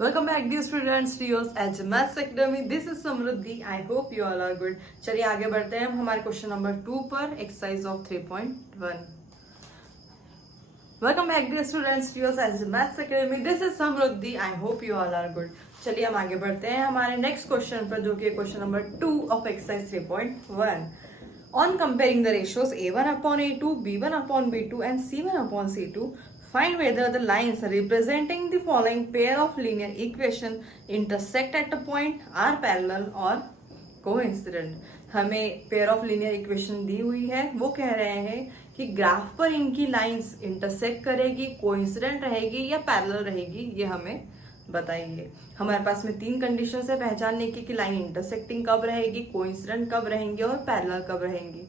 Welcome back dear students to yours at Maths Academy. This is Samruddhi. I hope you all are good. चलिए आगे बढ़ते हैं हम हमारे क्वेश्चन नंबर 2 पर exercise of 3.1. Welcome back dear students to yours at Maths Academy. This is Samruddhi. I hope you all are good. चलिए हम आगे बढ़ते हैं हमारे नेक्स्ट क्वेश्चन पर जो कि question number 2 of exercise 3.1. On comparing the ratios a1 upon a2, b1 upon b2 and c1 upon c2, find whether the lines representing the following pair of linear equation intersect at a point, are parallel or coincident. हमें pair of linear equation दी हुई है. वो कह रहे हैं कि graph पर इनकी लाइंस इंटरसेक्ट करेगी, कोइंसिडेंट रहेगी या पैरेलल रहेगी, ये हमें बताइए. हमारे पास में 3 कंडीशन है पहचानने की कि लाइन इंटरसेक्टिंग कब रहेगी, कोइंसिडेंट कब रहेंगे और पैरेलल कब रहेंगी.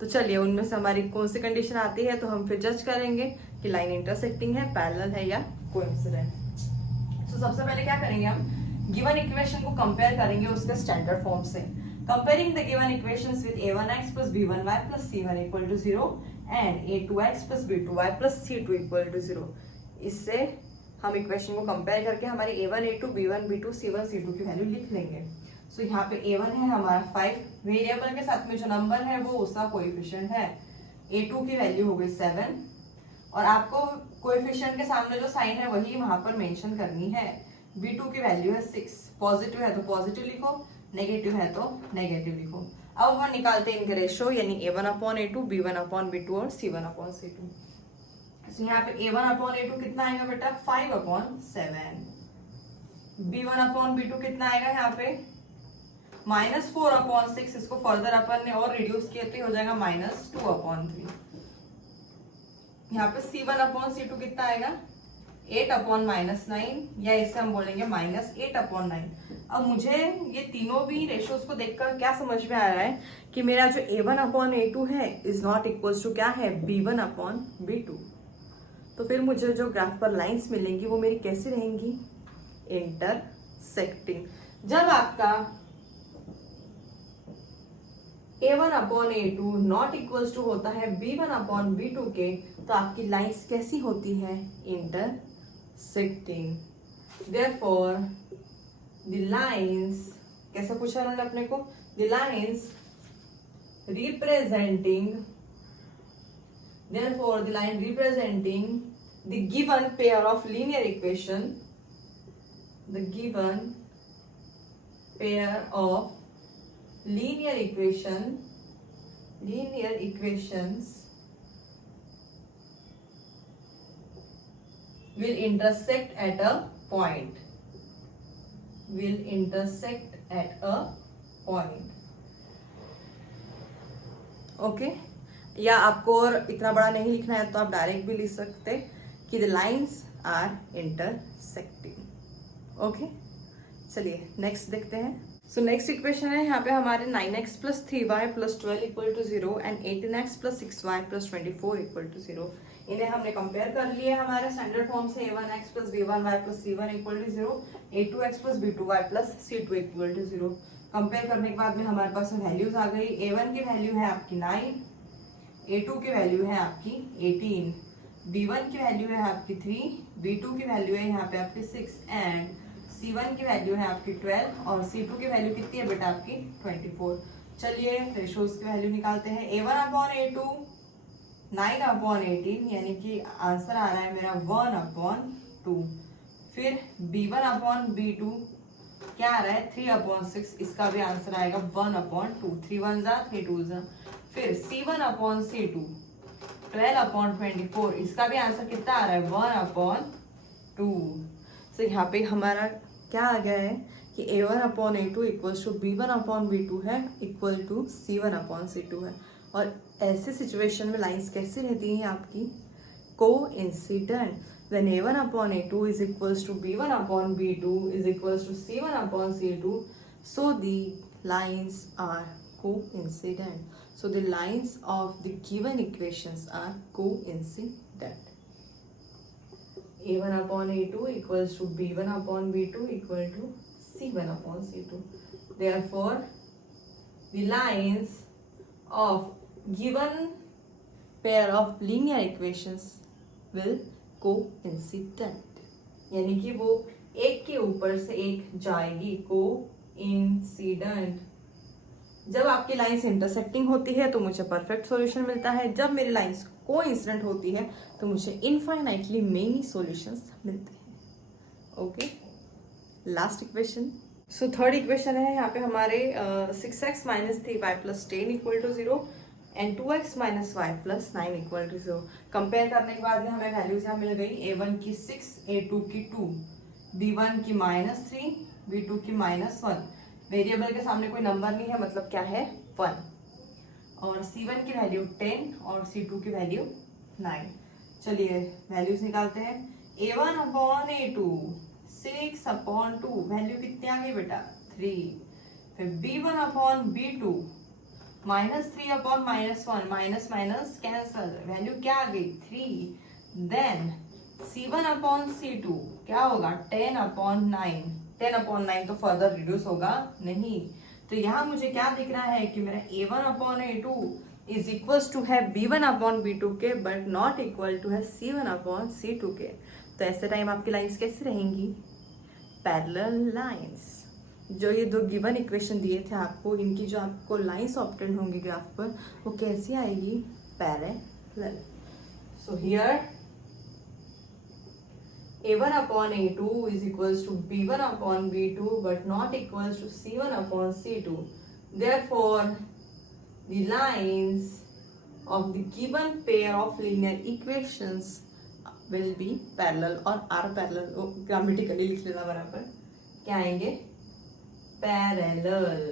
तो चलिए उनमें से हमारी कौन सी कंडीशन आती है तो हम फिर जज करेंगे कि लाइन इंटरसेक्टिंग है, पैरेलल है या कोइंसिडेंट. तो सबसे पहले क्या करेंगे, हम गिवन इक्वेशन को कंपेयर करेंगे उसके स्टैंडर्ड फॉर्म से. Comparing the given equations with a1x plus b1y plus c1 equal to 0 and a2x plus b2y plus c2 equal to 0. इससे हम इक्वेशन को कंपेयर करके हमारे a1 a2 b1 b2 c1 c2 की value लिख लेंगे. सो यहाँ पे a1 है हमारा 5, वेरिएबल के साथ में जो नंबर है वो उसका कोएफिशिएंट है. a2 की वैल्यू हो गई 7 और आपको कोएफिशिएंट के सामने जो साइन है वही वहां पर मेंशन करनी है. b2 की वैल्यू है 6. पॉजिटिव है तो पॉजिटिव लिखो, नेगेटिव है तो नेगेटिव लिखो. अब हम निकालते हैं इनके रेशियो यानी a1 upon a2, b1 upon b2 और c1 अपॉन c2. तो यहाँ पे a1 अपॉन a2 कितना आएगा बेटा 5 अपॉन 7. b1 अपॉन b2 कितना आएगा यहाँ पे -4 अपॉन 6. इसको फर्दर अपन ने और रिड्यूस किया तो हो जाएगा -2 अपॉन 3. यहाँ पे c1 अपॉन c2 कितना आएगा 8 अपॉन -9 या इसे हम बोलेंगे -8 अपॉन 9. अब मुझे ये तीनों भी रेशियोज को देखकर क्या समझ में आ रहा है कि मेरा जो a1 अपॉन a2 है इज नॉट इक्वल्स टू क्या है b1 अपॉन b2. तो फिर मुझे जो ग्राफ पर लाइंस मिलेंगी वो मेरी कैसी रहेंगी, इंटरसेक्टिंग. जब आपका a1 upon a2 not equals to होता है b1 अपॉन b2 के, तो आपकी लाइंस कैसी होती है, इंटरसेक्टिंग. देयरफॉर द लाइंस, कैसा पूछा उन्होंने अपने को, the lines representing, therefore the line representing the given pair of linear equation, the given pair of linear equations will intersect at a point, will intersect at a point. Okay, या आपको और इतना बड़ा नहीं लिखना है तो आप डायरेक्ट भी लिख सकते कि the lines are intersecting. Okay, चलिए नेक्स्ट देखते हैं. सो नेक्स्ट इक्वेशन है यहाँ पे हमारे 9x plus 3y plus 12 equal to 0 and 18x plus 6y plus 24 equal to 0. इन्हें हमने कंपेयर कर लिए हमारे स्टैंडर्ड फॉर्म से a1x plus b1y plus c1 equal to 0, a2x plus b2y plus c2 equal to 0. Compare करने के बाद में हमारे पास वैल्यूज आ गई. a1 की वैल्यू है आपकी 9, a2 की वैल्यू है आपकी 18, b1 की वैल्यू है आपकी 3, b2 की वैल्यू है यहाँ पे आपकी 6 एंड c1 की वैल्यू है आपकी 12 और c2 की वैल्यू कितनी है बेटा आपकी 24. चलिए रेशियोज की वैल्यू निकालते हैं. a1 अपॉन a2 9 अपॉन 18 यानी कि आंसर आ रहा है मेरा 1 अपॉन 2. फिर b1 अपॉन b2 क्या आ रहा है 3 अपॉन 6, इसका भी आंसर आएगा 1 अपॉन 2. 3 1 जा 3 2 जा. फिर c1 अपॉन c2 12 अपॉन 24, इसका भी आंसर कितना आ रहा है 1 अपॉन 2. तो यहाँ पे हमारा क्या आ गया है कि a1 upon a2 equals to b1 upon b2 है equal to c1 upon c2 है. और ऐसे सिचुएशन में लाइंस कैसी रहती हैं आपकी, coincident. When a1 upon a2 is equals to b1 upon b2 is equals to c1 upon c2, so the lines are coincident. So the lines of the given equations are coincident. a1 upon a2 equals to b1 upon b2 equal to c1 upon c2. Therefore, the lines of given pair of linear equations will coincident. यानी कि वो एक के ऊपर से एक जाएगी, को इंसिडेंट। जब आपकी लाइंस इंटरसेक्टिंग होती है तो मुझे परफेक्ट सॉल्यूशन मिलता है, जब मेरी लाइंस को इंसिडेंट होती है तो मुझे इनफाइनाइटली मेनी सॉल्यूशंस मिलते हैं। Okay, last equation. So third equation है यहाँ पे हमारे 6x minus 3y plus 10 equal to 0 and 2x minus y plus 9 equal to 0। Compare करने के बाद में हमें वैल्यूज यहाँ मिल गई, a1 की 6, a2 की 2, b1 की -3, b2 की -1। वेरिएबल के सामने कोई नंबर नहीं है, मतलब क्या है, 1। और c1 की वैल्यू 10 और c2 की वैल्यू 9। चलिए वैल्यूज निकालते हैं। a1 upon a2 6 upon 2, value कितनी आ गई बेटा, 3। फिर b1 upon b2 -3 upon -1, minus minus cancel, value क्या आ गई, 3। देन c1 अपॉन c2 क्या होगा, 10 अपॉन 9। 10 अपॉन 9 तो फर्दर रिड्यूस होगा नहीं, तो यहाँ मुझे क्या दिख रहा है कि मेरा a1 upon a2 is equal to है b1 अपॉन b2 के, बट नॉट इक्वल टू है c1 अपॉन c2 के। तो ऐसे टाइम आपकी लाइंस कैसी रहेंगी, पैरेलल लाइंस। जो ये दो गिवन इक्वेशन दिए थे आपको, इनकी जो आपको लाइंस ऑब्टेन होंगी ग्राफ पर, वो कैसी आएगी, parallel. So here a1 upon a2 is equals to b1 upon b2 but not equals to c1 upon c2. Therefore, the lines of the given pair of linear equations will be parallel or are parallel. Grammatically लिख लेना बराबर, क्या आएंगे, parallel.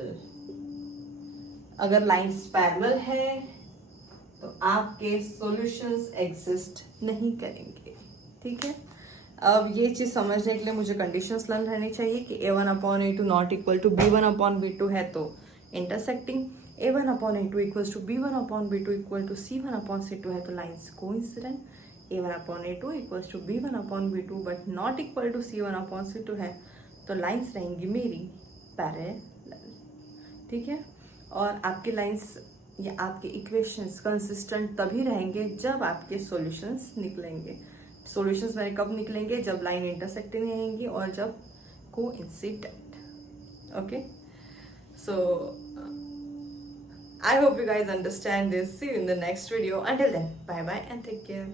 अगर lines parallel है तो आपके solutions exist नहीं करेंगे, ठीक है। अब ये चीज समझने के लिए मुझे कंडीशंस लर्न रहनी चाहिए कि a1 upon a2 not equal to b1 upon b2 है तो intersecting, a1 upon a2 equal to b1 upon b2 equal to c1 upon c2 है तो lines coincident, a1 upon a2 equal to b1 upon b2 but not equal to c1 upon c2 है तो lines रहेंगी मेरी parallel, ठीक है। और आपकी लाइंस या आपके इक्वेशंस कंसिस्टेंट तभी रहेंगे जब आपके सॉल्यूशंस निकलेंगे। सॉल्यूशंस मेरे कब निकलेंगे, जब लाइन इंटरसेक्टिंग रहेंगी और जब coincident. Okay, so I hope you guys understand this. See you in the next video. Until then, bye bye and take care.